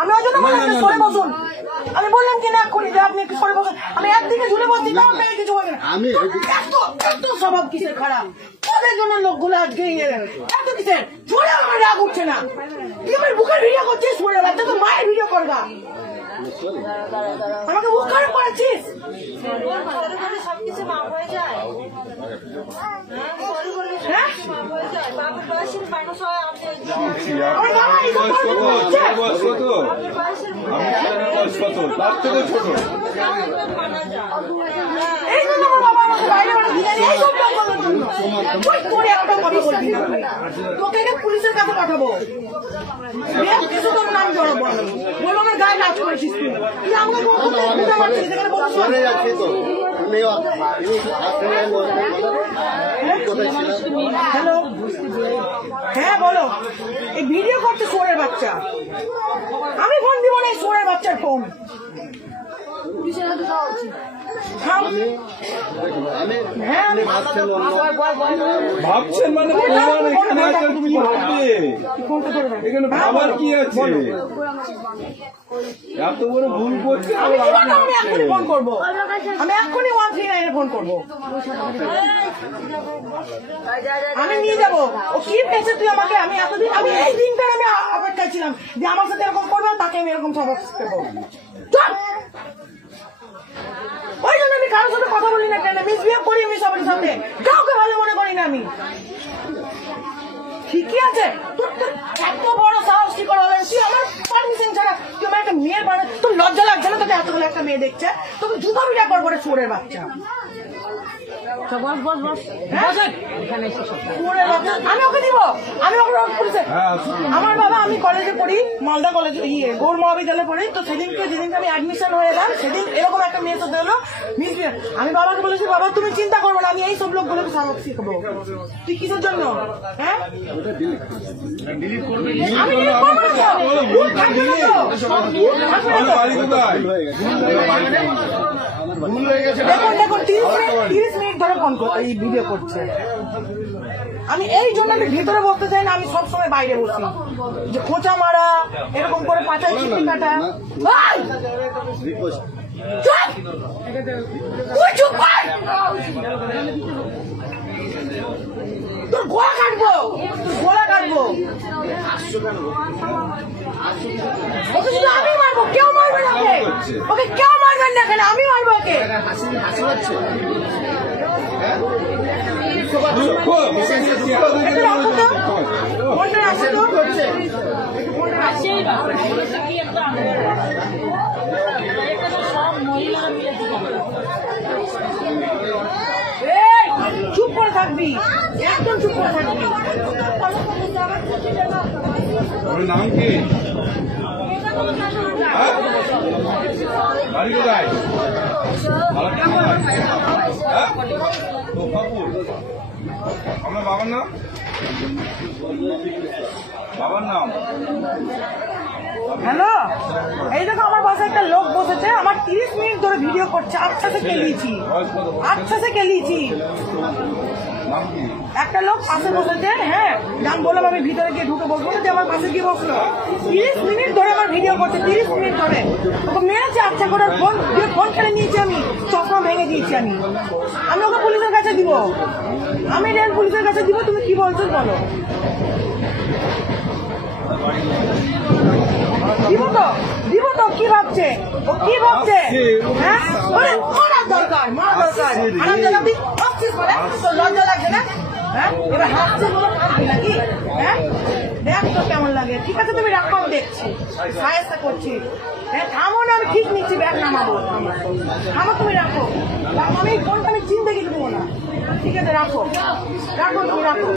আমি ওই জন্য বললাম সরে বসুন। আমি বললাম কিনা এক্ষুনি যে আপনি একটু সরে বসুন। আমি একদিকে ঝুলে বসছি তাও আপনাকে কিছু বলবেন না। এত স্বভাব কিসের খারাপ? ওদের জন্য লোকগুলো আজকে এত কিসের ঝুলে আমার রাগ উঠছে না। তুই আমার বুকের ভিডিও করছিস, সরে বাচ্চা তো মায়ের ভিডিও করবা, আমাকে মুখ খারাপ করেছিস। পুলিশের কাছে পাঠাবো, কিছু তোর নাম জড়াবো, বলো আমার গায়ে নাচ করেছিস তুই, আমাকে হ্যালো, হ্যাঁ বলো। এই ভিডিও করছে সোরের বাচ্চা, আমি ফোন দিব না এই সোরের বাচ্চার ফোন। ভাবছেন মানে এখানে ভাবার কি আছে? এত বড় ভুল করছে। আমি এক্ষুনি ফোন করবো, আমি এক্ষুনি 139 ফোন করবো, আমি নিয়ে যাবো। ও কি পেয়েছে তুই আমাকে? আমি এতদিন, আমি এই দিনটা আমি অপেক্ষায় ছিলাম যে আমার সাথে এরকম করবে, তাকে আমি এরকম সবক দেবো। ওই জন্য আমি কারোর সাথে কথা বলি না, কেন মিসবিহেভ করি আমি সবার সাথে, কাউকে ভালো মনে করি না আমি। ঠিকই আছে, তোর এত বড় সাহস কি করে হবে? তুই আমার পারমিশন ছাড়া তুই আমার একটা মেয়ের বাড়ি, তোর লজ্জা লাগছে না? তোকে এতগুলো একটা মেয়ে দেখছে, তোকে জুতা পিটা করবো রে চোরের বাচ্চা। আমি ওকে দিব, আমি ওকে পুলিশে। আমার বাবা, আমি কলেজে পড়ি, মালদা কলেজে, গৌর মহাবিদ্যালয়ে পড়ি। তো সেদিনকে যেদিনকে আমি অ্যাডমিশন হয়ে গেলাম, সেদিন এরকম একটা মেয়ে সাথে হলো মিসবিহেভ। আমি বাবাকে বলেছি, বাবা তুমি চিন্তা করবো না, আমি এই সব লোকগুলোকে সাবক শিখবো। তুই কিসের জন্য? হ্যাঁ আমি ডিলিট করবো দেখুন 30 মিনিট ধরে ফোন এই ভিডিও করছে। আমি এই জন্য আমি ভিতরে বসতে চাই না, আমি সবসময় বাইরে বসি, যে খোঁচা মারা, এরকম করে পাচাই চিঠি কাটা। তোর গোলা কাটবো, গোলা কাটবো। ওকে শুধু আমি মারবো, কেউ মারবে না ওকে, ওকে কেউ মারবেন না, কেন আমি মারবো ওকে। চুপ করে থাকবি, একদম চুপ করে থাকবি। নাম কি? বাড়ি কোথায়? আপনার বাবার নাম? বাবার নাম? হ্যালো, এই দেখো আমার পাশে একটা লোক বসেছে, আমার 30 মিনিট ধরে ভিডিও করছে। আচ্ছা সে কেলিয়েছি, আচ্ছা সে কেলিয়েছি। একটা লোক পাশে বসেছে, হ্যাঁ গান বললাম আমি ভিতরে গিয়ে ঢুকে বসবো, যে আমার পাশে গিয়ে বসলো। 30 মিনিট ধরে আমার ভিডিও করছে, 30 মিনিট ধরে ওকে মেরেছে। আচ্ছা করে ফোন দিয়ে ফোন খেলে নিয়েছি, আমি চশমা ভেঙে দিয়েছি। আমি ওকে পুলিশের কাছে দিব, আমি রেল পুলিশের কাছে দিব। তুমি কি বলছো বলো? দিব তো, দিব তো। কি ভাবছে ও, কি ভাবছে? হ্যাঁ মারার দরকার, মারা দরকার। তোর লজ্জা লাগছে না? হ্যাঁ এবার হাসছে নাকি? হ্যাঁ দেখ তো কেমন লাগে। ঠিক আছে তুমি রাখো, আমি দেখছি, সাহায্য করছি। হ্যাঁ থামো না, আমি ঠিক নিচ্ছি, ব্যাগ নামাবো। থামো, তুমি রাখো, আমি ফোনটা আমি চিনতে গিয়ে দেবো না। ঠিক আছে রাখো, রাখো তুমি রাখো।